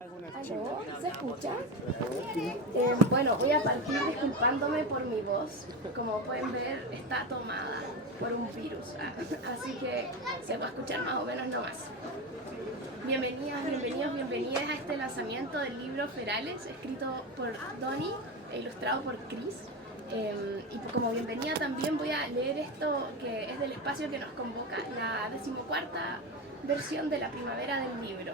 ¿Aló? ¿Se escucha? Bueno, voy a partir disculpándome por mi voz. Como pueden ver, está tomada por un virus, así que se va a escuchar más o menos nomás. Bienvenidas, bienvenidos, bienvenidas a este lanzamiento del libro Ferales, escrito por Donny e ilustrado por Chris. Y como bienvenida también voy a leer esto que es del espacio que nos convoca, la 14ª versión de la primavera del libro.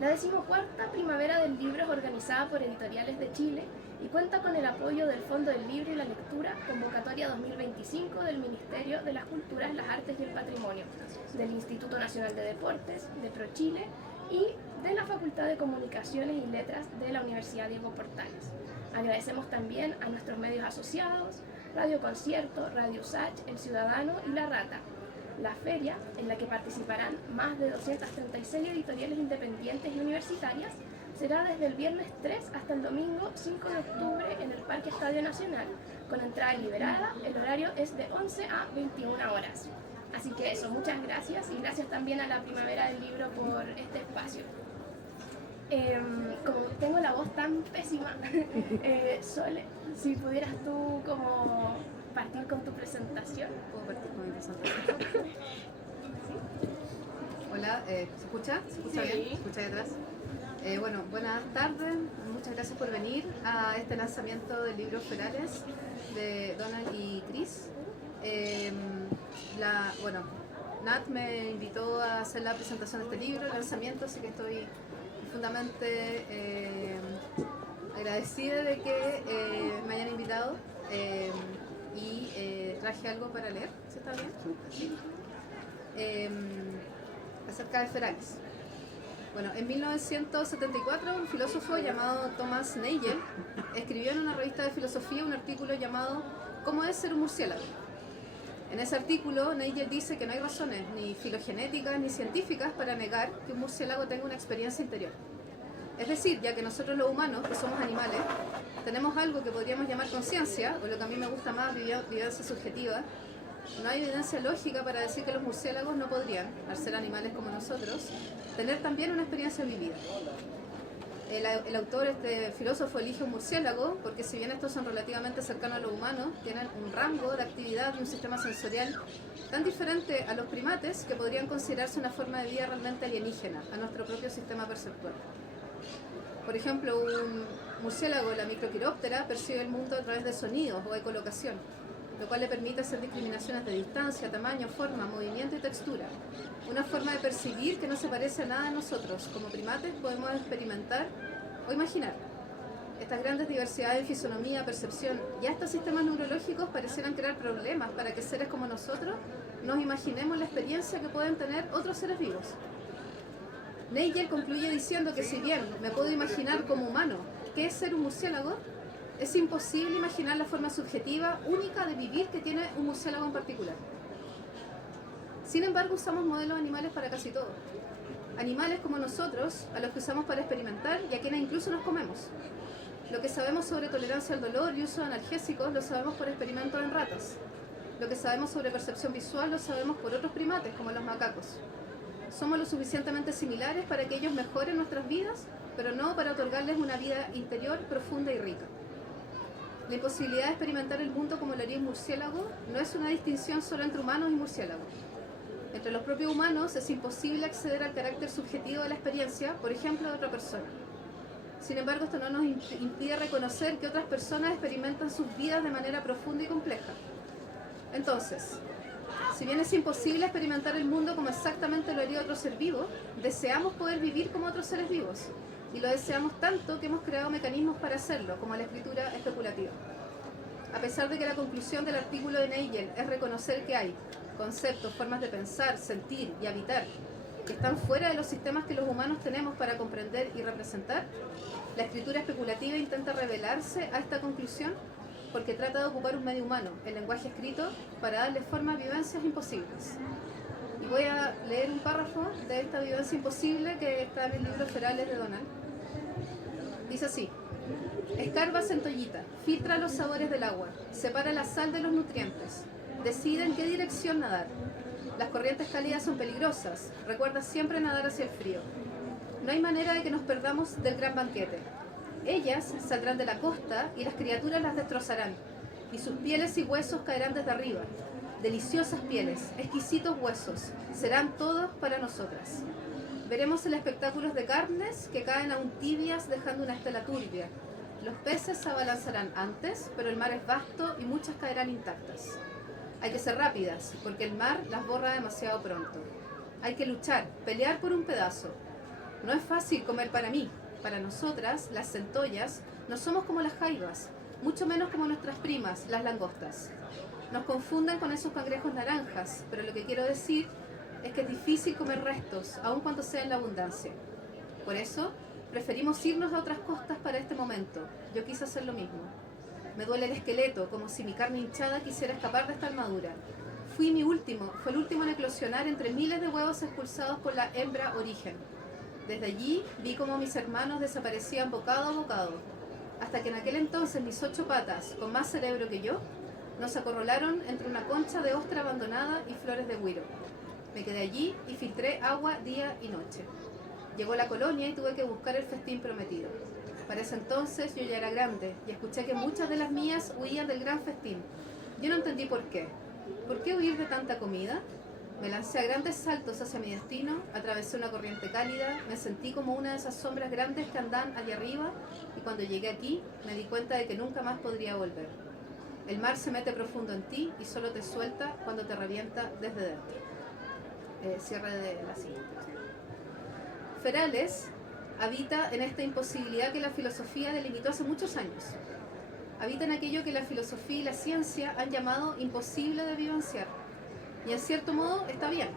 La 14ª Primavera del Libro es organizada por Editoriales de Chile y cuenta con el apoyo del Fondo del Libro y la Lectura, Convocatoria 2025 del Ministerio de las Culturas, las Artes y el Patrimonio, del Instituto Nacional de Deportes, de ProChile y de la Facultad de Comunicaciones y Letras de la Universidad Diego Portales. Agradecemos también a nuestros medios asociados, Radio Concierto, Radio Sach, El Ciudadano y La Rata. La feria, en la que participarán más de 236 editoriales independientes y universitarias, será desde el viernes 3 hasta el domingo 5 de octubre en el Parque Estadio Nacional, con entrada liberada. El horario es de 11 a 21 horas. Así que eso, muchas gracias y gracias también a la Primavera del Libro por este espacio. Como tengo la voz tan pésima, Sole, si pudieras tú como partir con tu presentación. ¿Puedo partir con mi presentación? ¿Sí? Hola, ¿se escucha? ¿Se escucha bien? ¿Se escucha detrás? Bueno, buenas tardes, muchas gracias por venir a este lanzamiento del libro Ferales de Donald y Chris. Nat me invitó a hacer la presentación de este libro, el lanzamiento, así que estoy profundamente agradecida de que me hayan invitado. Traje algo para leer, ¿sí está bien? Sí. Acerca de Ferales. Bueno, en 1974 un filósofo llamado Thomas Nagel escribió en una revista de filosofía un artículo llamado ¿Cómo es ser un murciélago? En ese artículo Nagel dice que no hay razones ni filogenéticas ni científicas para negar que un murciélago tenga una experiencia interior. Es decir, ya que nosotros los humanos, que somos animales, tenemos algo que podríamos llamar conciencia, o lo que a mí me gusta más, vivencia subjetiva, no hay evidencia lógica para decir que los murciélagos no podrían, al ser animales como nosotros, tener también una experiencia vivida. El autor, este filósofo, elige un murciélago porque si bien estos son relativamente cercanos a los humanos, tienen un rango de actividad y un sistema sensorial tan diferente a los primates que podrían considerarse una forma de vida realmente alienígena a nuestro propio sistema perceptual. Por ejemplo, un murciélago, la microquiróptera, percibe el mundo a través de sonidos o ecolocación, lo cual le permite hacer discriminaciones de distancia, tamaño, forma, movimiento y textura. Una forma de percibir que no se parece a nada de nosotros. Como primates podemos experimentar o imaginar. Estas grandes diversidades de fisonomía, percepción y hasta sistemas neurológicos parecieran crear problemas para que seres como nosotros nos imaginemos la experiencia que pueden tener otros seres vivos. Nagel concluye diciendo que si bien me puedo imaginar como humano qué es ser un murciélago, es imposible imaginar la forma subjetiva única de vivir que tiene un murciélago en particular. Sin embargo, usamos modelos animales para casi todo. Animales como nosotros, a los que usamos para experimentar y a quienes incluso nos comemos. Lo que sabemos sobre tolerancia al dolor y uso de analgésicos lo sabemos por experimentos en ratas. Lo que sabemos sobre percepción visual lo sabemos por otros primates, como los macacos. Somos lo suficientemente similares para que ellos mejoren nuestras vidas, pero no para otorgarles una vida interior profunda y rica. La imposibilidad de experimentar el mundo como lo haría un murciélago no es una distinción solo entre humanos y murciélagos. Entre los propios humanos es imposible acceder al carácter subjetivo de la experiencia, por ejemplo, de otra persona. Sin embargo, esto no nos impide reconocer que otras personas experimentan sus vidas de manera profunda y compleja. Entonces, si bien es imposible experimentar el mundo como exactamente lo haría otro ser vivo, deseamos poder vivir como otros seres vivos. Y lo deseamos tanto que hemos creado mecanismos para hacerlo, como la escritura especulativa. A pesar de que la conclusión del artículo de Nagel es reconocer que hay conceptos, formas de pensar, sentir y habitar que están fuera de los sistemas que los humanos tenemos para comprender y representar, la escritura especulativa intenta revelarse a esta conclusión porque trata de ocupar un medio humano, el lenguaje escrito, para darle forma a vivencias imposibles. Y voy a leer un párrafo de esta vivencia imposible que está en el libro Ferales de Donald. Dice así: escarba centollita, filtra los sabores del agua, separa la sal de los nutrientes, decide en qué dirección nadar. Las corrientes cálidas son peligrosas, recuerda siempre nadar hacia el frío. No hay manera de que nos perdamos del gran banquete. Ellas saldrán de la costa y las criaturas las destrozarán, y sus pieles y huesos caerán desde arriba. Deliciosas pieles, exquisitos huesos, serán todos para nosotras. Veremos el espectáculo de carnes que caen aún tibias dejando una estela turbia. Los peces se abalanzarán antes, pero el mar es vasto y muchas caerán intactas. Hay que ser rápidas, porque el mar las borra demasiado pronto. Hay que luchar, pelear por un pedazo. No es fácil comer para mí. Para nosotras, las centollas, no somos como las jaivas, mucho menos como nuestras primas, las langostas. Nos confunden con esos cangrejos naranjas, pero lo que quiero decir es que es difícil comer restos, aun cuando sea en la abundancia. Por eso, preferimos irnos a otras costas para este momento. Yo quise hacer lo mismo. Me duele el esqueleto, como si mi carne hinchada quisiera escapar de esta armadura. Fue el último en eclosionar entre miles de huevos expulsados por la hembra origen. Desde allí vi cómo mis hermanos desaparecían bocado a bocado, hasta que en aquel entonces mis 8 patas, con más cerebro que yo, nos acorralaron entre una concha de ostra abandonada y flores de güiro. Me quedé allí y filtré agua día y noche. Llegó la colonia y tuve que buscar el festín prometido. Para ese entonces yo ya era grande y escuché que muchas de las mías huían del gran festín. Yo no entendí por qué. ¿Por qué huir de tanta comida? Me lancé a grandes saltos hacia mi destino, atravesé una corriente cálida, me sentí como una de esas sombras grandes que andan allá arriba y cuando llegué aquí me di cuenta de que nunca más podría volver. El mar se mete profundo en ti y solo te suelta cuando te revienta desde dentro. Cierre de la siguiente. Ferales habita en esta imposibilidad que la filosofía delimitó hace muchos años. Habita en aquello que la filosofía y la ciencia han llamado imposible de vivenciar. Y en cierto modo está bien.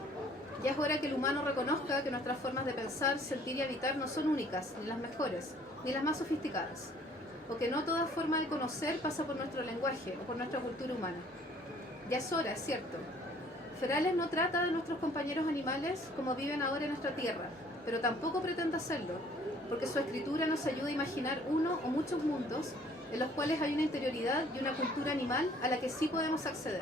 Ya es hora que el humano reconozca que nuestras formas de pensar, sentir y habitar no son únicas, ni las mejores, ni las más sofisticadas. O que no toda forma de conocer pasa por nuestro lenguaje o por nuestra cultura humana. Ya es hora, es cierto. Ferales no trata de nuestros compañeros animales como viven ahora en nuestra tierra, pero tampoco pretende hacerlo, porque su escritura nos ayuda a imaginar uno o muchos mundos en los cuales hay una interioridad y una cultura animal a la que sí podemos acceder.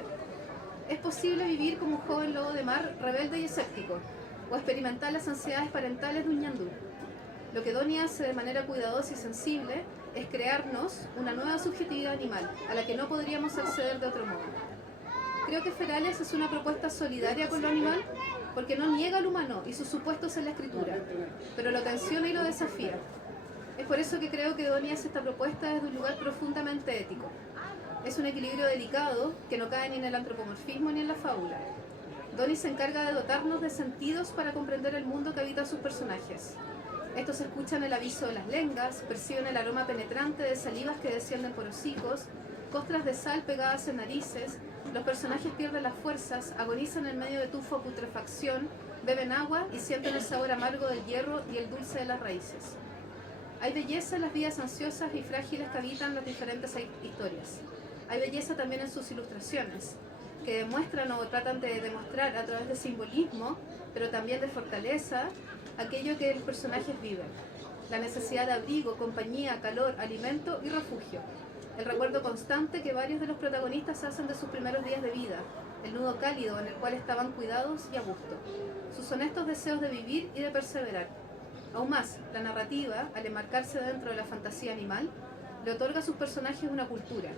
Es posible vivir como un joven lobo de mar rebelde y escéptico, o experimentar las ansiedades parentales de un ñandú. Lo que Doni hace de manera cuidadosa y sensible es crearnos una nueva subjetividad animal, a la que no podríamos acceder de otro modo. Creo que Ferales es una propuesta solidaria con lo animal, porque no niega al humano y sus supuestos en la escritura, pero lo tensiona y lo desafía. Es por eso que creo que Doni hace esta propuesta desde un lugar profundamente ético. Es un equilibrio delicado que no cae ni en el antropomorfismo ni en la fábula. Doni se encarga de dotarnos de sentidos para comprender el mundo que habitan sus personajes. Estos escuchan el aviso de las lengas, perciben el aroma penetrante de salivas que descienden por hocicos, costras de sal pegadas en narices, los personajes pierden las fuerzas, agonizan en medio de tufo o putrefacción, beben agua y sienten el sabor amargo del hierro y el dulce de las raíces. Hay belleza en las vidas ansiosas y frágiles que habitan las diferentes historias. Hay belleza también en sus ilustraciones, que demuestran o tratan de demostrar a través de simbolismo, pero también de fortaleza, aquello que los personajes viven. La necesidad de abrigo, compañía, calor, alimento y refugio. El recuerdo constante que varios de los protagonistas hacen de sus primeros días de vida, el nudo cálido en el cual estaban cuidados y a gusto. Sus honestos deseos de vivir y de perseverar. Aún más, la narrativa, al enmarcarse dentro de la fantasía animal, le otorga a sus personajes una cultura.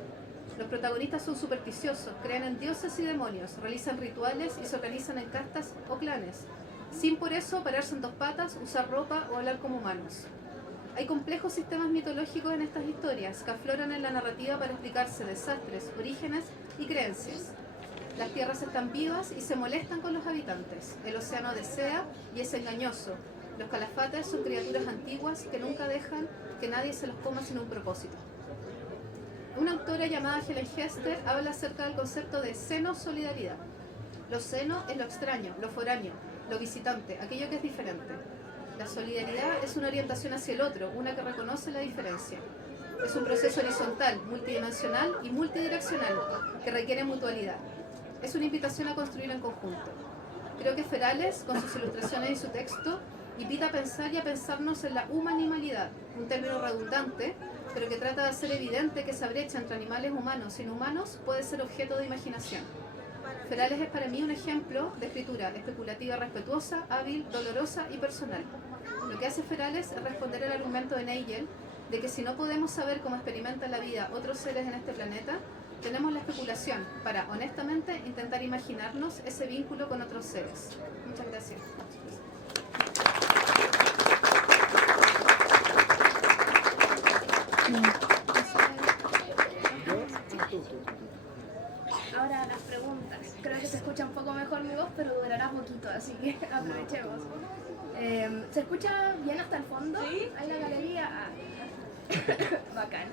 Los protagonistas son supersticiosos, creen en dioses y demonios, realizan rituales y se organizan en castas o clanes, sin por eso pararse en 2 patas, usar ropa o hablar como humanos. Hay complejos sistemas mitológicos en estas historias que afloran en la narrativa para explicarse desastres, orígenes y creencias. Las tierras están vivas y se molestan con los habitantes. El océano desea y es engañoso. Los calafates son criaturas antiguas que nunca dejan que nadie se los coma sin un propósito. Una autora llamada Helen Hester habla acerca del concepto de xenosolidaridad. Lo xeno es lo extraño, lo foráneo, lo visitante, aquello que es diferente. La solidaridad es una orientación hacia el otro, una que reconoce la diferencia. Es un proceso horizontal, multidimensional y multidireccional, que requiere mutualidad. Es una invitación a construir en conjunto. Creo que Ferales, con sus ilustraciones y su texto, invita a pensar y a pensarnos en la humanimalidad, un término redundante, pero que trata de hacer evidente que esa brecha entre animales humanos e inhumanos puede ser objeto de imaginación. Ferales es para mí un ejemplo de escritura especulativa, respetuosa, hábil, dolorosa y personal. Lo que hace Ferales es responder al argumento de Nagel de que si no podemos saber cómo experimentan la vida otros seres en este planeta, tenemos la especulación para, honestamente, intentar imaginarnos ese vínculo con otros seres. Muchas gracias. Ahora las preguntas. Creo que se escucha un poco mejor mi voz, pero durará poquito, así que aprovechemos. ¿Se escucha bien hasta el fondo? ¿Sí? ¿Hay la galería? Bacán.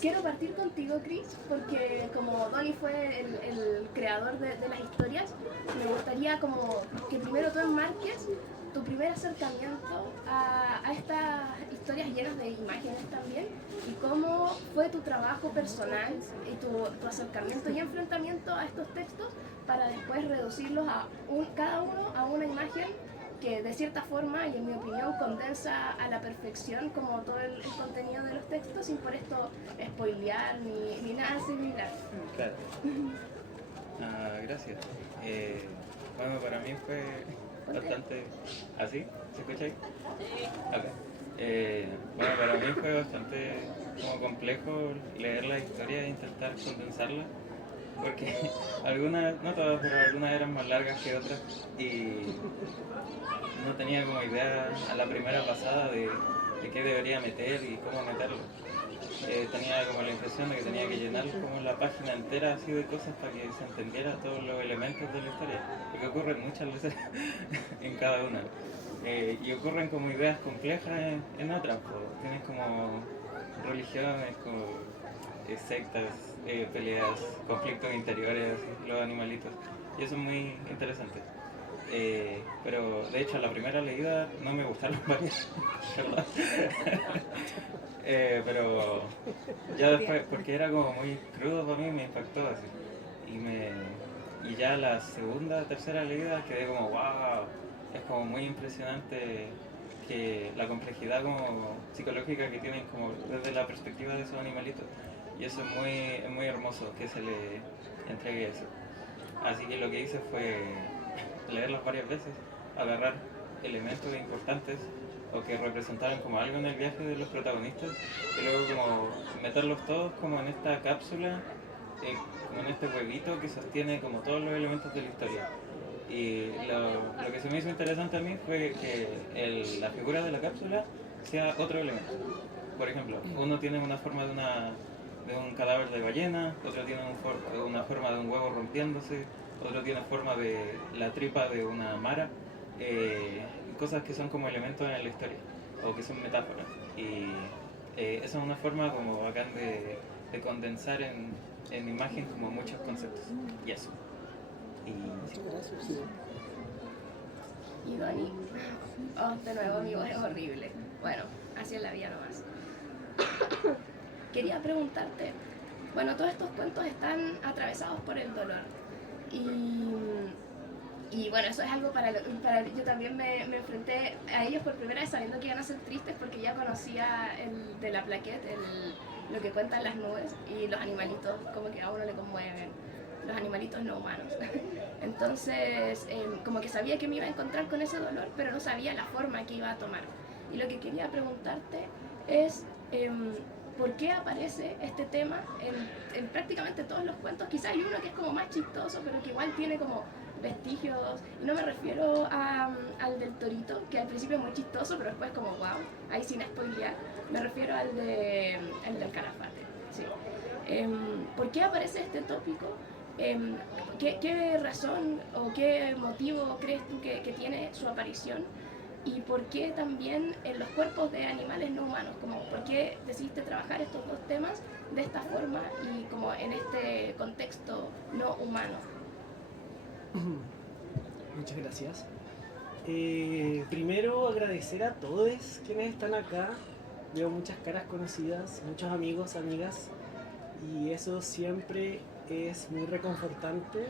Quiero partir contigo, Chris, porque como Donnie fue el creador de las historias, me gustaría como que primero tú enmarques tu primer acercamiento a estas historias llenas de imágenes también, y cómo fue tu trabajo personal y tu acercamiento y enfrentamiento a estos textos para después reducirlos cada uno a una imagen que de cierta forma, y en mi opinión, condensa a la perfección como todo el contenido de los textos, sin por esto spoilear ni nada similar. Claro. Gracias. Bueno, para mí fue bastante... ¿Así? ¿Se escucha ahí? Okay. Bueno, para mí fue bastante como complejo leer la historia e intentar condensarla, porque algunas, no todas, pero algunas eran más largas que otras y no tenía como idea a la primera pasada de qué debería meter y cómo meterlo. Tenía como la impresión de que tenía que llenar como la página entera así de cosas para que se entendiera todos los elementos de la historia, porque ocurren muchas veces en cada una. Y ocurren como ideas complejas en otras, pues. Tienes como religiones, como sectas, peleas, conflictos interiores, así, los animalitos, y eso es muy interesante. Pero de hecho a la primera leída no me gustaron varias, ¿verdad? Pero ya después, porque era como muy crudo para mí, me impactó así. Y ya la segunda, tercera leída quedé como wow, es como muy impresionante que la complejidad como psicológica que tienen como desde la perspectiva de esos animalitos. Y eso es muy hermoso que se le entregue eso. Así que lo que hice fue leerlos varias veces, agarrar elementos importantes o que representaran como algo en el viaje de los protagonistas y luego como meterlos todos como en esta cápsula, como en este huevito que sostiene como todos los elementos de la historia. Y lo que se me hizo interesante a mí fue que la figura de la cápsula sea otro elemento. Por ejemplo, uno tiene una forma de un cadáver de ballena, otro tiene una forma de un huevo rompiéndose, otro tiene forma de la tripa de una mara, cosas que son como elementos en la historia, o que son metáforas. Y esa es una forma como bacán de condensar en imagen como muchos conceptos. Y eso. Y Donnie, de nuevo mi voz es horrible. Bueno, así es la vida nomás. Quería preguntarte, bueno, todos estos cuentos están atravesados por el dolor. Y bueno, eso es algo para yo también me enfrenté a ellos por primera vez sabiendo que iban a ser tristes, porque ya conocía el de la plaquette, lo que cuentan las nubes, y los animalitos como que a uno le conmueven, los animalitos no humanos. Entonces como que sabía que me iba a encontrar con ese dolor, pero no sabía la forma que iba a tomar. Y lo que quería preguntarte es ¿por qué aparece este tema en prácticamente todos los cuentos? Quizás hay uno que es como más chistoso, pero que igual tiene como vestigios, y no me refiero al del torito, que al principio es muy chistoso, pero después como wow, ahí sin spoilear, me refiero al del calafate. Sí. ¿Por qué aparece este tópico? ¿Qué razón o qué motivo crees tú que tiene su aparición? ¿Y por qué también en los cuerpos de animales no humanos? Como, ¿por qué decidiste trabajar estos dos temas de esta forma y como en este contexto no humano? Muchas gracias. Primero agradecer a todos quienes están acá. Veo muchas caras conocidas, muchos amigos, amigas, y eso siempre es muy reconfortante.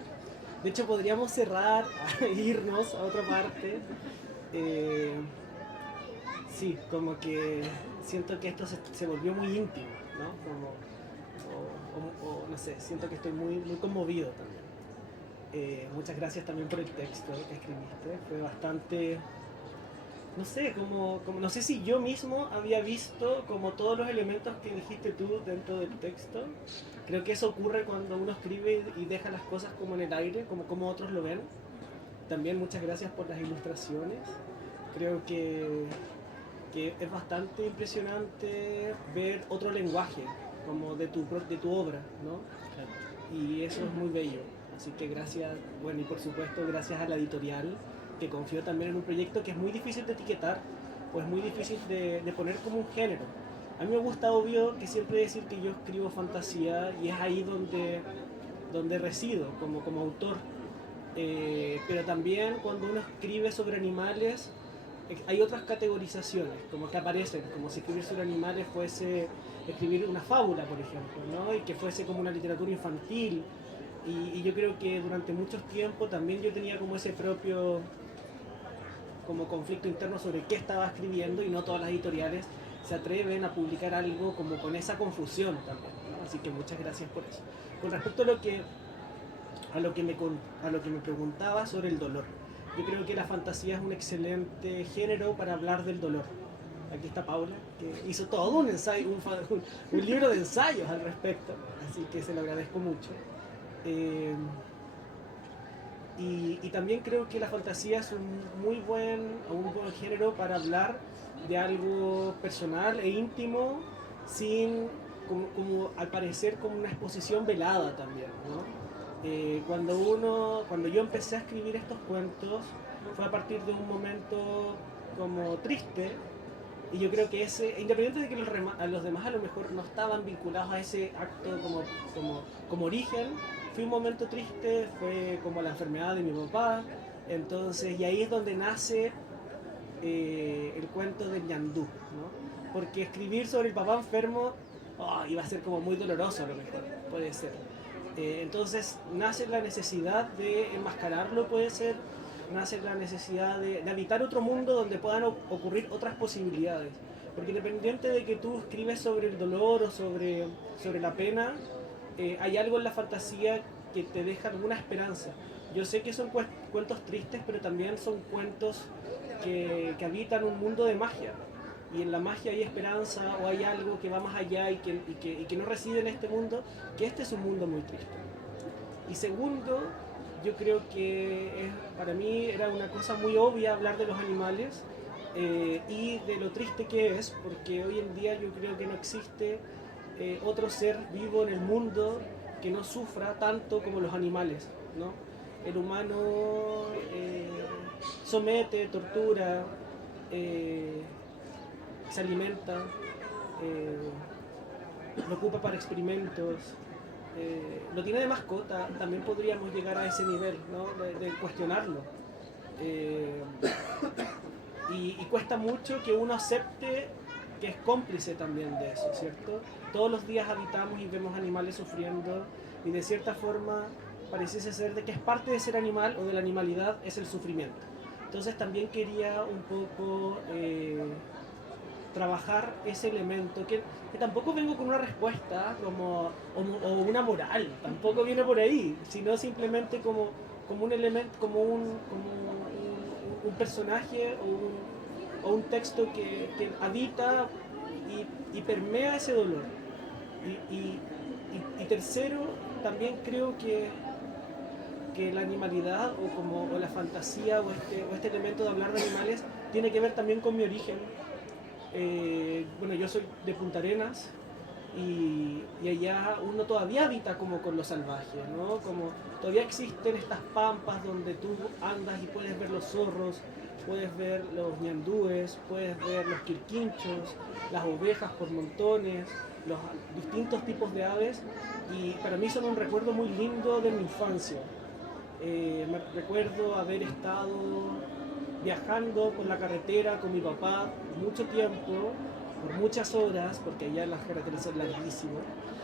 De hecho podríamos cerrar, irnos a otra parte. Sí, como que siento que esto se volvió muy íntimo, ¿no? Como o no sé, siento que estoy muy, muy conmovido también. Muchas gracias también por el texto que escribiste, fue bastante, no sé, como no sé si yo mismo había visto como todos los elementos que dijiste tú dentro del texto. Creo que eso ocurre cuando uno escribe y deja las cosas como en el aire, como otros lo ven. También muchas gracias por las ilustraciones. Creo que es bastante impresionante ver otro lenguaje como de tu obra, ¿no? Y eso es muy bello. Así que gracias, bueno, y por supuesto gracias a la editorial, que confió también en un proyecto que es muy difícil de etiquetar, pues muy difícil de poner como un género. A mí me gusta, obvio, que siempre decir que yo escribo fantasía y es ahí donde resido como autor. Pero también cuando uno escribe sobre animales, hay otras categorizaciones, como que aparecen, como si escribir sobre animales fuese escribir una fábula, por ejemplo, ¿no? Y que fuese como una literatura infantil. Y yo creo que durante mucho tiempo también yo tenía como ese propio como conflicto interno sobre qué estaba escribiendo, y no todas las editoriales se atreven a publicar algo como con esa confusión también, ¿no? Así que muchas gracias por eso. Con respecto a lo que me preguntaba sobre el dolor, yo creo que la fantasía es un excelente género para hablar del dolor. Aquí está Paula, que hizo todo un ensayo, un libro de ensayos al respecto, así que se lo agradezco mucho. Y también creo que la fantasía es un buen género para hablar de algo personal e íntimo, sin, como al parecer, como una exposición velada también, ¿no? Cuando yo empecé a escribir estos cuentos, fue a partir de un momento como triste, y yo creo que independiente de que a los demás a lo mejor no estaban vinculados a ese acto como origen, fue un momento triste, fue como la enfermedad de mi papá, entonces, y ahí es donde nace el cuento de Ñandú, ¿no? Porque escribir sobre el papá enfermo iba a ser como muy doloroso a lo mejor, puede ser. Entonces nace la necesidad de enmascararlo, puede ser, nace la necesidad de habitar otro mundo donde puedan ocurrir otras posibilidades. Porque independiente de que tú escribes sobre el dolor o sobre la pena, hay algo en la fantasía que te deja alguna esperanza. Yo sé que son cuentos tristes, pero también son cuentos que habitan un mundo de magia. Y en la magia hay esperanza, o hay algo que va más allá y que no reside en este mundo, que este es un mundo muy triste. Y segundo, yo creo que para mí era una cosa muy obvia hablar de los animales y de lo triste que es, porque hoy en día yo creo que no existe otro ser vivo en el mundo que no sufra tanto como los animales, ¿no? El humano somete, tortura, se alimenta, lo ocupa para experimentos, lo tiene de mascota. También podríamos llegar a ese nivel, ¿no? de cuestionarlo. Y cuesta mucho que uno acepte que es cómplice también de eso, ¿cierto? Todos los días habitamos y vemos animales sufriendo, y de cierta forma pareciese ser de que es parte de ser animal o de la animalidad es el sufrimiento. Entonces también quería un poco trabajar ese elemento, que tampoco vengo con una respuesta o una moral, tampoco viene por ahí, sino simplemente como un elemento, como un personaje o un texto que habita y permea ese dolor. Y tercero, también creo que la animalidad o la fantasía o este elemento de hablar de animales tiene que ver también con mi origen. Bueno, yo soy de Punta Arenas y allá uno todavía habita como con lo salvaje, ¿no? Como todavía existen estas pampas donde tú andas y puedes ver los zorros, puedes ver los ñandúes, puedes ver los quirquinchos, las ovejas por montones, los distintos tipos de aves, y para mí son un recuerdo muy lindo de mi infancia. Me recuerdo haber estado viajando por la carretera con mi papá mucho tiempo, por muchas horas, porque allá las carreteras son larguísimas.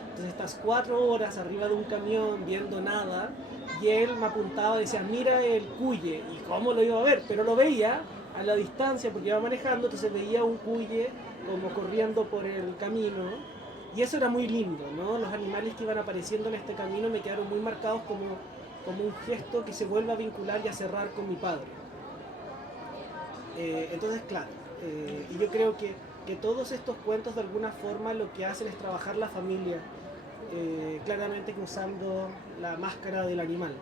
Entonces estas 4 horas arriba de un camión viendo nada, y él me apuntaba y decía, mira el cuye, y cómo lo iba a ver, pero lo veía a la distancia porque iba manejando, entonces veía un cuye como corriendo por el camino, Y eso era muy lindo, ¿no? Los animales que iban apareciendo en este camino me quedaron muy marcados como un gesto que se vuelve a vincular y a cerrar con mi padre. Entonces, claro, y yo creo que todos estos cuentos de alguna forma lo que hacen es trabajar la familia, claramente que usando la máscara del animal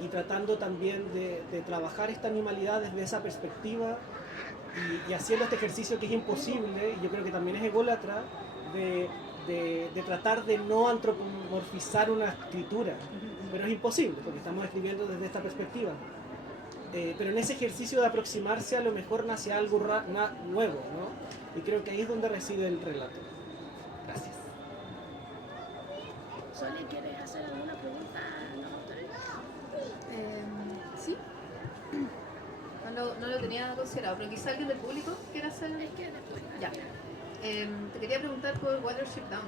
y tratando también de trabajar esta animalidad desde esa perspectiva y haciendo este ejercicio que es imposible, y yo creo que también es ególatra, de tratar de no antropomorfizar una escritura, pero es imposible porque estamos escribiendo desde esta perspectiva. Pero en ese ejercicio de aproximarse a lo mejor nace algo nuevo, ¿no? Y creo que ahí es donde reside el relato. Gracias. Sole, ¿quieres hacer alguna pregunta a los autores? Sí. No lo tenía considerado, pero quizá alguien del público quiera hacer. Es que después. Ya. Te quería preguntar por Watership Down.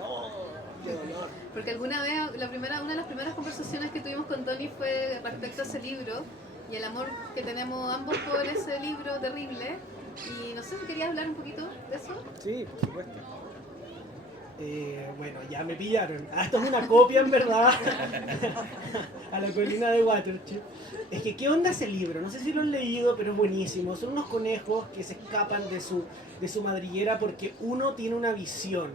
¡Oh, qué dolor! Porque alguna vez, una de las primeras conversaciones que tuvimos con Tony fue respecto a ese libro y el amor que tenemos ambos por ese libro terrible. Y no sé si querías hablar un poquito de eso. Sí, por supuesto. Bueno, ya me pillaron. Esto es una copia, en verdad, a la colina de Watership. Es que, ¿qué onda ese libro? No sé si lo han leído, pero es buenísimo. Son unos conejos que se escapan de su madriguera porque uno tiene una visión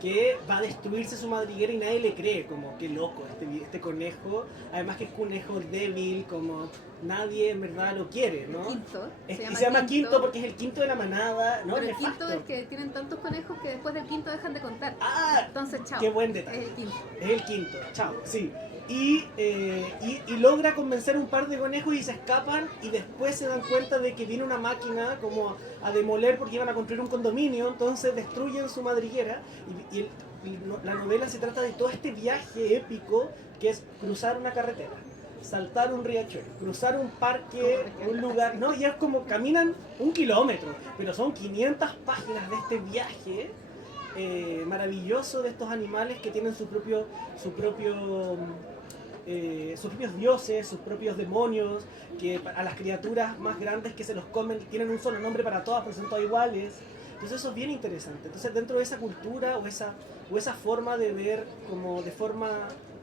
que va a destruirse su madriguera y nadie le cree, como qué loco este conejo, además que es conejo débil, como nadie en verdad lo quiere, ¿no? Quinto. Y se llama quinto porque es el quinto de la manada, ¿no? Pero el Nefasto. quinto es que tienen tantos conejos que después del quinto dejan de contar. Ah, Entonces, chao. qué buen detalle. Es el quinto. Es el quinto, chao, sí. Y logra convencer un par de conejos y se escapan y después se dan cuenta de que viene una máquina como a demoler porque iban a construir un condominio, entonces destruyen su madriguera y la novela se trata de todo este viaje épico que es cruzar una carretera, saltar un riachuelo, cruzar un parque, un lugar, ¿no? Y es como caminan 1 kilómetro, pero son 500 páginas de este viaje maravilloso de estos animales que tienen sus propios dioses, sus propios demonios, que a las criaturas más grandes que se los comen tienen un solo nombre para todas, pero son todas iguales. Entonces eso es bien interesante. Entonces dentro de esa cultura o esa forma de ver como de forma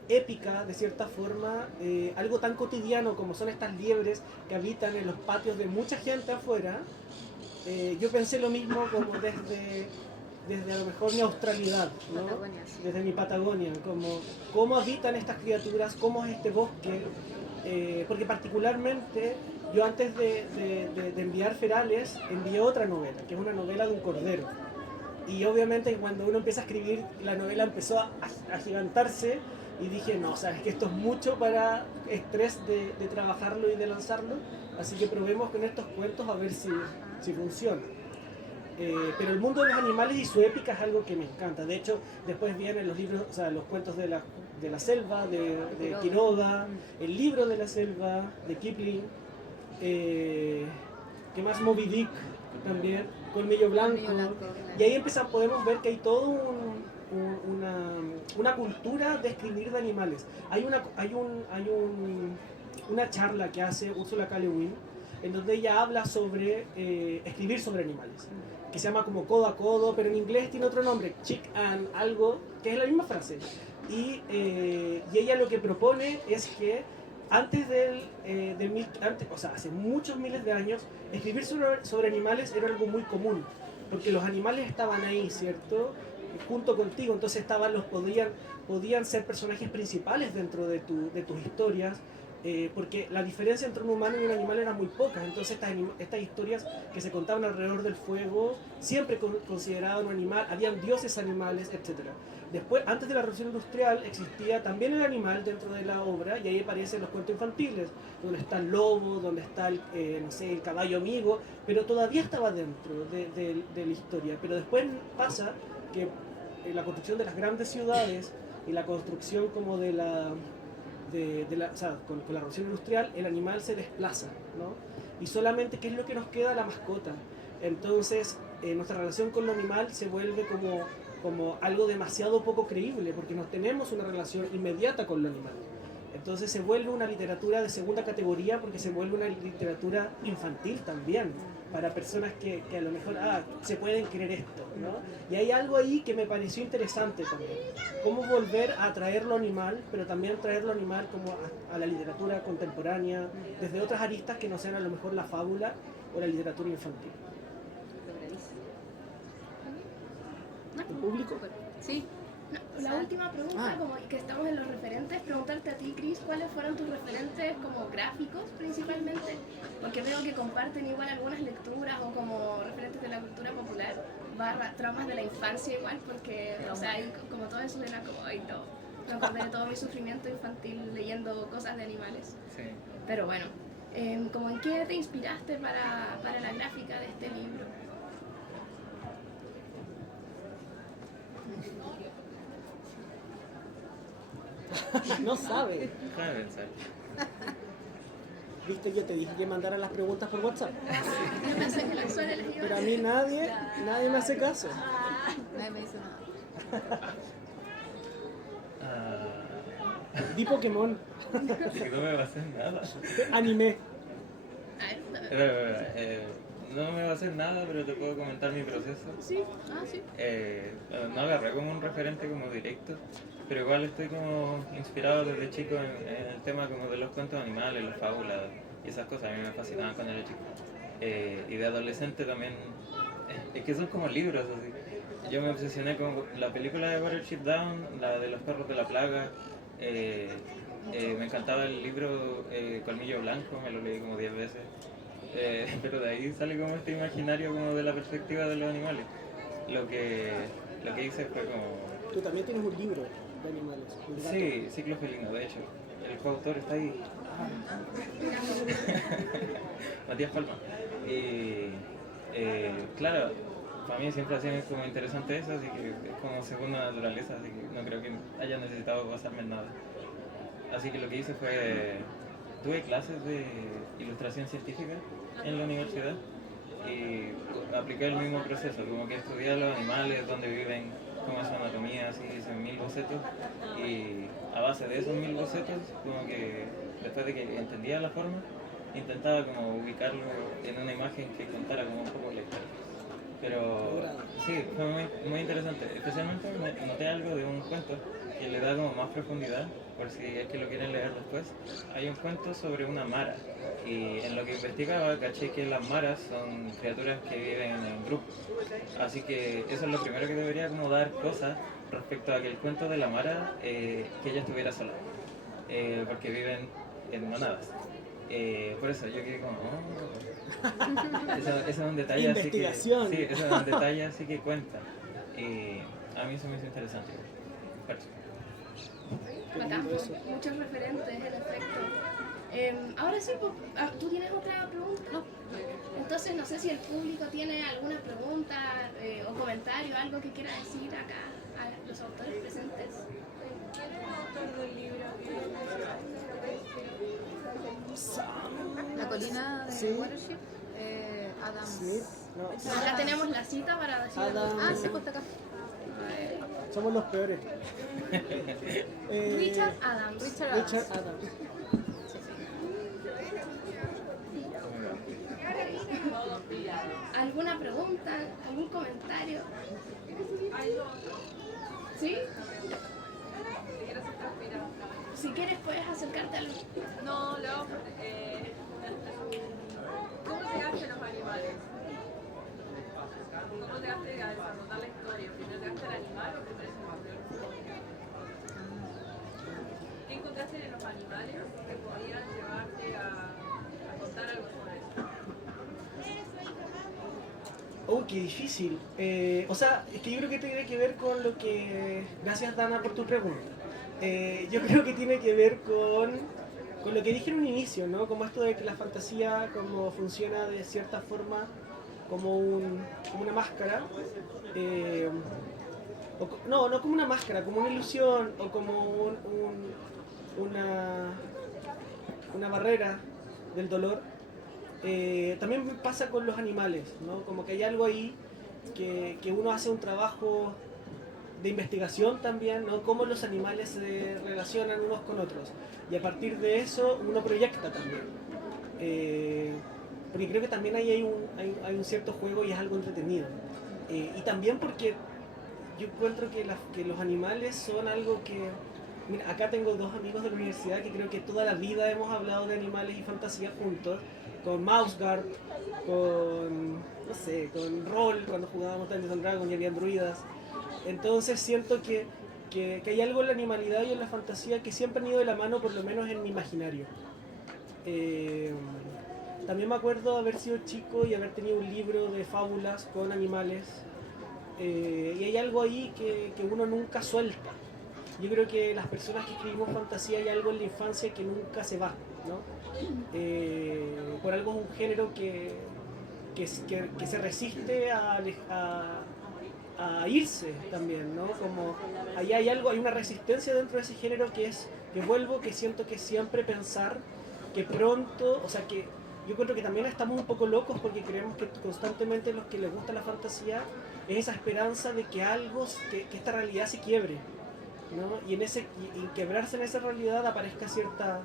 épica, de cierta forma, algo tan cotidiano como son estas liebres que habitan en los patios de mucha gente afuera, yo pensé lo mismo como desde a lo mejor mi australidad, ¿no? Patagonia, sí. Desde mi Patagonia, como cómo habitan estas criaturas, cómo es este bosque, porque particularmente yo antes de enviar Ferales envié otra novela, que es una novela de un cordero. Y obviamente cuando uno empieza a escribir, la novela empezó a agigantarse y dije, no, sabes que esto es mucho para estrés de trabajarlo y de lanzarlo, así que probemos con estos cuentos a ver si funciona. Pero el mundo de los animales y su épica es algo que me encanta. De hecho, después vienen los libros, o sea, los cuentos de la selva, de Quiroga, el libro de la selva, de Kipling, ¿qué más? Moby Dick también, Colmillo Blanco. Y ahí podemos ver que hay todo una cultura de escribir de animales. Hay una charla que hace Ursula K. Le Guin, en donde ella habla sobre escribir sobre animales, que se llama como codo a codo, pero en inglés tiene otro nombre, chick and algo, que es la misma frase. Y ella lo que propone es que hace muchos miles de años, escribir sobre animales era algo muy común, porque los animales estaban ahí, ¿cierto? Junto contigo, entonces podían ser personajes principales dentro de tus historias, porque la diferencia entre un humano y un animal era muy poca, entonces estas historias que se contaban alrededor del fuego siempre consideraban un animal, habían dioses animales, etc. Después, antes de la Revolución Industrial, existía también el animal dentro de la obra, y ahí aparecen los cuentos infantiles, donde está el lobo, donde está el caballo amigo, pero todavía estaba dentro de la historia. Pero después pasa que la construcción de las grandes ciudades y la construcción como con la revolución industrial, el animal se desplaza, ¿no? Y solamente, ¿qué es lo que nos queda? La mascota. Entonces, nuestra relación con lo animal se vuelve como algo demasiado poco creíble, porque no tenemos una relación inmediata con lo animal. Entonces se vuelve una literatura de segunda categoría, porque se vuelve una literatura infantil también. para personas que a lo mejor se pueden creer esto, ¿no? Y hay algo ahí que me pareció interesante también, cómo volver a traer lo animal, pero también traer lo animal como a la literatura contemporánea, desde otras aristas que no sean a lo mejor la fábula o la literatura infantil. ¿El público? Sí. No, la última pregunta, como que estamos en los referentes, preguntarte a ti, Cris, ¿cuáles fueron tus referentes como gráficos principalmente? Porque veo que comparten igual algunas lecturas o como referentes de la cultura popular, traumas de la infancia igual, porque, o sea, ahí como todo eso era como, ay no, me acordé de todo mi sufrimiento infantil leyendo cosas de animales. Sí. Pero bueno, como ¿en qué te inspiraste para la gráfica de este libro? No sabe. Déjame pensar. Viste, yo te dije que mandara las preguntas por WhatsApp, Yo pensé que la suena les iba pero a mí nadie me hace caso. Nadie me dice nada. Di Pokémon, Que no me va a hacer nada. anime. No me va a hacer nada, pero te puedo comentar mi proceso. Sí, sí. No agarré como un referente como directo, pero igual estoy como inspirado desde chico en el tema como de los cuentos animales, las fábulas y esas cosas. A mí me fascinaban cuando era chico. Y de adolescente también, es que son como libros así. Yo me obsesioné con la película de Watership Down, la de los perros de la plaga. Me encantaba el libro Colmillo Blanco, me lo leí como 10 veces. Pero de ahí sale como este imaginario como de la perspectiva de los animales. Lo que hice fue como... Tú también tienes un libro de animales. El gato. Sí, Ciclo Felino, de hecho. El coautor está ahí. Matías Palma. Y claro, para mí siempre ha sido como interesante eso, así que es como segunda naturaleza, así que no creo que haya necesitado basarme en nada. Así que lo que hice fue... Tuve clases de ilustración científica en la universidad y apliqué el mismo proceso, como que estudié los animales, dónde viven, cómo es su anatomía, así hice 1000 bocetos y a base de esos 1000 bocetos, como que después de que entendía la forma, intentaba como ubicarlo en una imagen que contara como un poco la historia. Pero sí, fue muy interesante, especialmente noté algo de un cuento que le da como más profundidad, por si es que lo quieren leer después. Hay un cuento sobre una mara y en lo que investigaba caché que las maras son criaturas que viven en grupos, así que eso es lo primero que debería como dar cosas respecto a que el cuento de la mara que ella estuviera sola, porque viven en manadas. Por eso yo quedé como eso es un detalle así que Investigación. sí, eso es un detalle así que cuenta y a mí eso me hizo interesante. Por eso. Bacán, pues, muchos referentes, en efecto. Ahora sí, pues, ¿tú tienes otra pregunta? No. Entonces, no sé si el público tiene alguna pregunta o comentario, algo que quiera decir acá a los autores presentes. ¿Quién es el autor del libro? La colina de Sí. Watership, Adam Smith, no, Ya tenemos la cita para decir. Adam. Ah, sí, pues está acá. somos los peores. Richard Adams. Richard Adams. Richard Adams. ¿Alguna pregunta? ¿Algún comentario? ¿Sí? Si quieres puedes acercarte al... No, ¿cómo llegaste a los animales? ¿Cómo llegaste a desarrollar la historia? ¿Primero llegaste al animal o primero se cambió? ¿Qué encontraste en los animales que podían llevarte a contar algo sobre eso? Oh, qué difícil. O sea, es que yo creo que tiene que ver con lo que... Gracias, Dana, por tu pregunta. Yo creo que tiene que ver con lo que dije en un inicio, ¿no? Como esto de que la fantasía como funciona de cierta forma como una máscara. No como una máscara, como una ilusión o como una barrera del dolor. También pasa con los animales, ¿no? Como que hay algo ahí que uno hace un trabajo de investigación también, ¿no? Cómo los animales se relacionan unos con otros. Y a partir de eso uno proyecta también. porque creo que también ahí hay un cierto juego y es algo entretenido. Y también porque yo encuentro que los animales son algo que... Mira, acá tengo dos amigos de la universidad que creo que toda la vida hemos hablado de animales y fantasía juntos, con Mouseguard, con, no sé, con Roll, cuando jugábamos Dungeons and Dragons y había druidas. Entonces siento que hay algo en la animalidad y en la fantasía que siempre han ido de la mano, por lo menos en mi imaginario. También me acuerdo haber sido chico y haber tenido un libro de fábulas con animales. Y hay algo ahí que uno nunca suelta. Yo creo que las personas que escribimos fantasía hay algo en la infancia que nunca se va, ¿no? Por algo es un género que se resiste a irse también, ¿no? Como ahí hay algo, hay una resistencia dentro de ese género que siento que siempre pensar que pronto, o sea que yo creo que también estamos un poco locos porque creemos que constantemente los que les gusta la fantasía es esa esperanza de que que esta realidad se quiebre, ¿no? Y en quebrarse en esa realidad aparezca cierta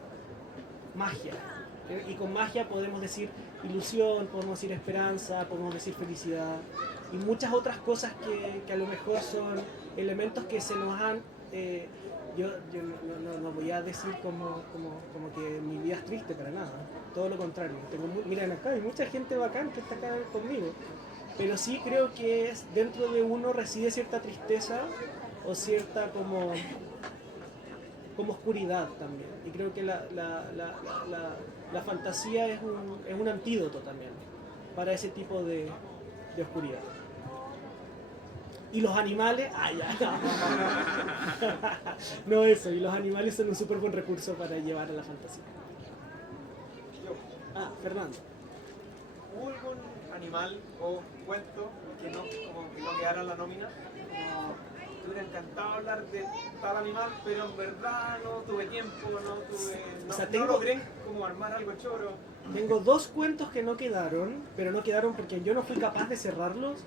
magia. Y con magia podemos decir ilusión, podemos decir esperanza, podemos decir felicidad y muchas otras cosas que a lo mejor son elementos que se nos han... yo no voy a decir como que mi vida es triste para nada, todo lo contrario. Miren acá, hay mucha gente bacán que está acá conmigo, pero sí creo que dentro de uno reside cierta tristeza o cierta como oscuridad también. Y creo que la fantasía es un antídoto también para ese tipo de oscuridad. Y los animales, no eso, y los animales son un súper buen recurso para llevar a la fantasía. Fernando. ¿Hubo algún animal o cuento que no quedara en la nómina? Como, me hubiera encantado hablar de tal animal, pero en verdad no tuve tiempo, no logré como armar algo choro. Tengo dos cuentos que no quedaron, pero no quedaron porque yo no fui capaz de cerrarlos.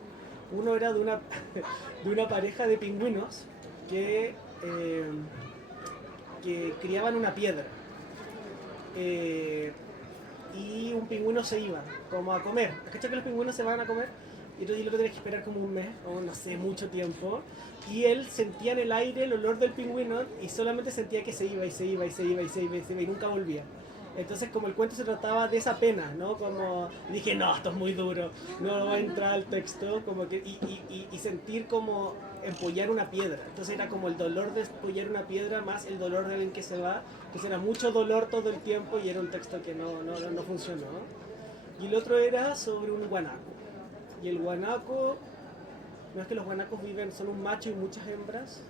Uno era de una pareja de pingüinos que criaban una piedra. Y un pingüino se iba como a comer. ¿Cachai que los pingüinos se van a comer? Y entonces yo lo tenía que esperar como un mes, o no sé, mucho tiempo. Y él sentía en el aire el olor del pingüino y solamente sentía que se iba y nunca volvía. Entonces como el cuento se trataba de esa pena, ¿no? Como dije, no, esto es muy duro, no va a entrar al texto, como que, y sentir como empollar una piedra. Entonces era como el dolor de empollar una piedra más el dolor de alguien que se va. Entonces era mucho dolor todo el tiempo y era un texto que no funcionó. Y el otro era sobre un guanaco. Y el guanaco, no es que los guanacos son un macho y muchas hembras.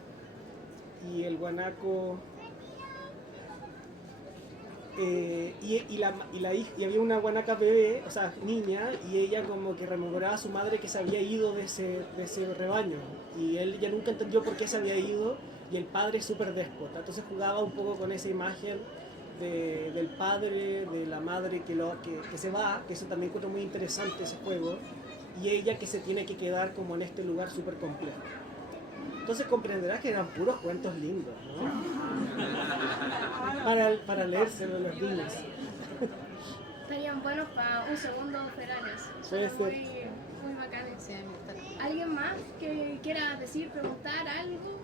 Y el guanaco... y había una guanaca bebé, o sea, niña, y ella como que rememoraba a su madre que se había ido de ese rebaño. Y él ya nunca entendió por qué se había ido, y el padre es súper déspota. Entonces jugaba un poco con esa imagen del padre, de la madre que se va, que eso también encuentro muy interesante ese juego, y ella que se tiene que quedar como en este lugar súper complejo. Entonces comprenderás que eran puros cuentos lindos, ¿no? Para leérselo a los niños. Estarían buenos para un segundo veranos. Puede ser. Muy bacanes. Sí, me gustaron. ¿Alguien más que quiera decir, preguntar algo?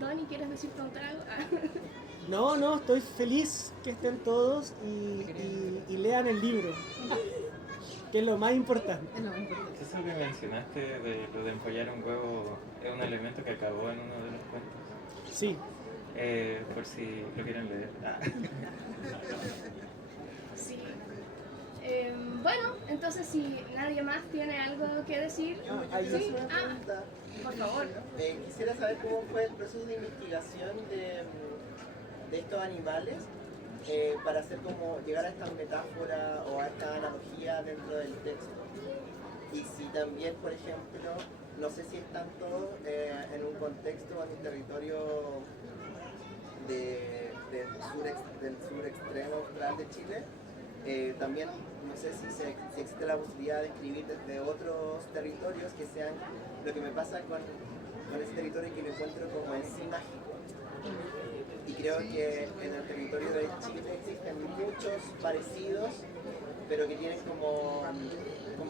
Donny, ¿quieres decir, preguntar algo? No, estoy feliz que estén todos y lean el libro, que es lo más importante. Es lo importante. Eso que mencionaste de lo de empollar un huevo es un elemento que acabó en uno de los cuentos. Sí. Por si lo quieren leer. Sí. Bueno, entonces si nadie más tiene algo que decir, Hay sí. una pregunta. Por favor. Quisiera saber cómo fue el proceso de investigación de estos animales para hacer como llegar a esta metáfora o a esta analogía dentro del texto. Y si también, por ejemplo, no sé si están todos en un contexto o en un territorio del sur extremo austral de Chile, también no sé si existe la posibilidad de escribir desde otros territorios que sean lo que me pasa con ese territorio que lo encuentro como en sí mágico. y creo que en el territorio de Chile existen muchos parecidos, pero que tienen como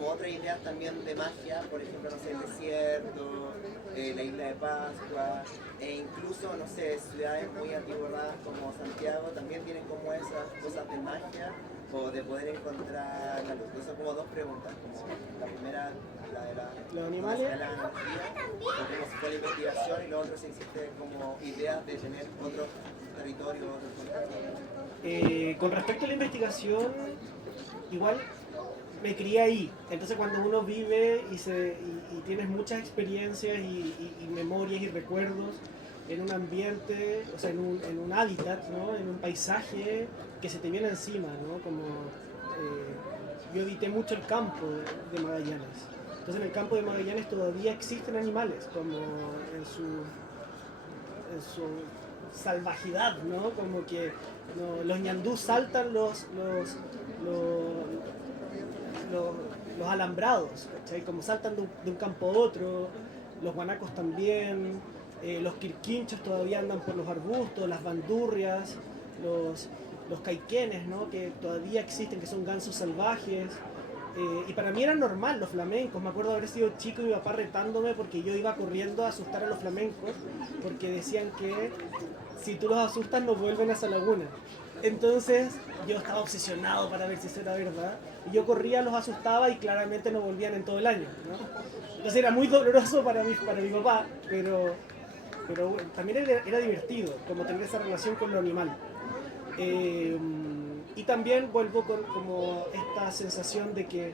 otras ideas también de magia, por ejemplo, no sé, el desierto, la isla de Pascua, e incluso, no sé, ciudades muy atiborradas como Santiago también tienen como esas cosas de magia o de poder encontrar la luz. Entonces son como dos preguntas, como la primera, la de ¿Los animales? la energía, o como si fue la investigación, y lo otro si existe como ideas de tener otros territorios, otros contactos. Con respecto a la investigación, igual me crié ahí. Entonces cuando uno vive y tienes muchas experiencias y memorias y recuerdos en un ambiente, o sea, en un hábitat, ¿no? En un paisaje que se te viene encima, ¿no? Como yo habité mucho el campo de Magallanes. Entonces en el campo de Magallanes todavía existen animales, como en su salvajidad, ¿no? Como que no, los ñandús saltan los alambrados, ¿cachai? Como saltan de un campo a otro, los guanacos también, los quirquinchos todavía andan por los arbustos, las bandurrias, los caiquenes, ¿no? Que todavía existen, que son gansos salvajes. Y para mí era normal los flamencos. Me acuerdo de haber sido chico y mi papá retándome porque yo iba corriendo a asustar a los flamencos, porque decían que si tú los asustas no vuelven a esa laguna. Entonces yo estaba obsesionado para ver si eso era verdad. Y yo corría, los asustaba y claramente no volvían en todo el año, ¿no? Entonces era muy doloroso para mi papá, pero bueno, también era divertido, como tener esa relación con lo animal. Y también vuelvo con como esta sensación de que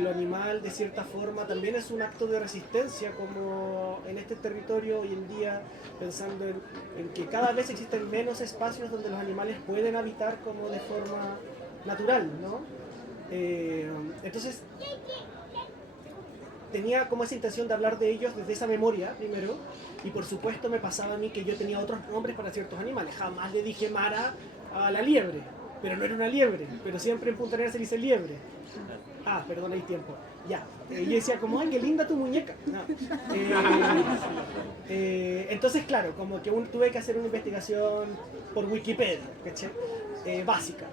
lo animal de cierta forma también es un acto de resistencia, como en este territorio hoy en día, pensando en que cada vez existen menos espacios donde los animales pueden habitar como de forma natural, ¿no? Entonces tenía como esa intención de hablar de ellos desde esa memoria primero, y por supuesto me pasaba a mí que yo tenía otros nombres para ciertos animales. Jamás le dije Mara a la liebre, pero no era una liebre, pero siempre en Punta Arenas se dice liebre. Ah, perdón, hay tiempo. Ya. Y yo decía como, ay, qué linda tu muñeca. No. Entonces, claro, como que tuve que hacer una investigación por Wikipedia, ¿cachai? Básica.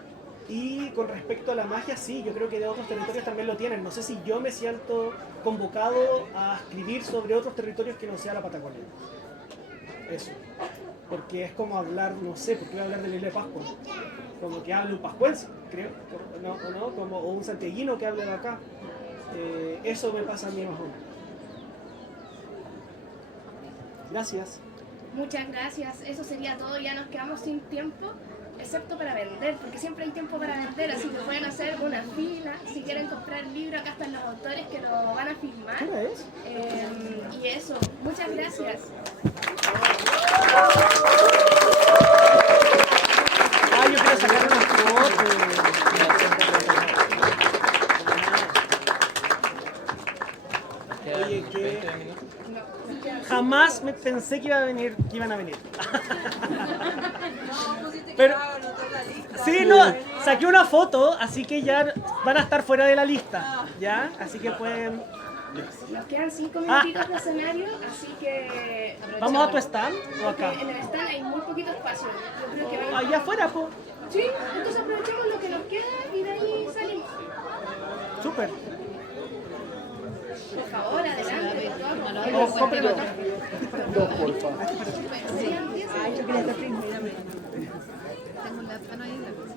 Y con respecto a la magia, sí, yo creo que de otros territorios también lo tienen. No sé si yo me siento convocado a escribir sobre otros territorios que no sea la Patagonia. Eso. Porque es como hablar, no sé, porque voy a hablar de la isla de Pascua. Como que hable un pascuense, creo, ¿no? Como, o un santiaguino que hable de acá. Eso me pasa a mí más o menos. Gracias. Muchas gracias. Eso sería todo. Ya nos quedamos sin tiempo, excepto para vender, porque siempre hay tiempo para vender, así que pueden hacer una fila. Si quieren comprar el libro, acá están los autores que lo van a firmar. ¿Qué hora es? Y eso, muchas gracias. Ah, yo quiero sacar una foto. Oye, que jamás me pensé que iban a venir. Pero sí, no, saqué una foto, así que ya van a estar fuera de la lista, ¿ya? Así que pueden. Nos quedan 5 minutitos de escenario, así que ¿Vamos a tu stand o acá? en el stand hay muy poquito espacio. Yo creo que vamos. Allá afuera, po. Sí, entonces aprovechemos lo que nos queda y de ahí salimos. Súper. Por favor, adelante. Dos, por favor. Tengo la mano ahí en la mesa.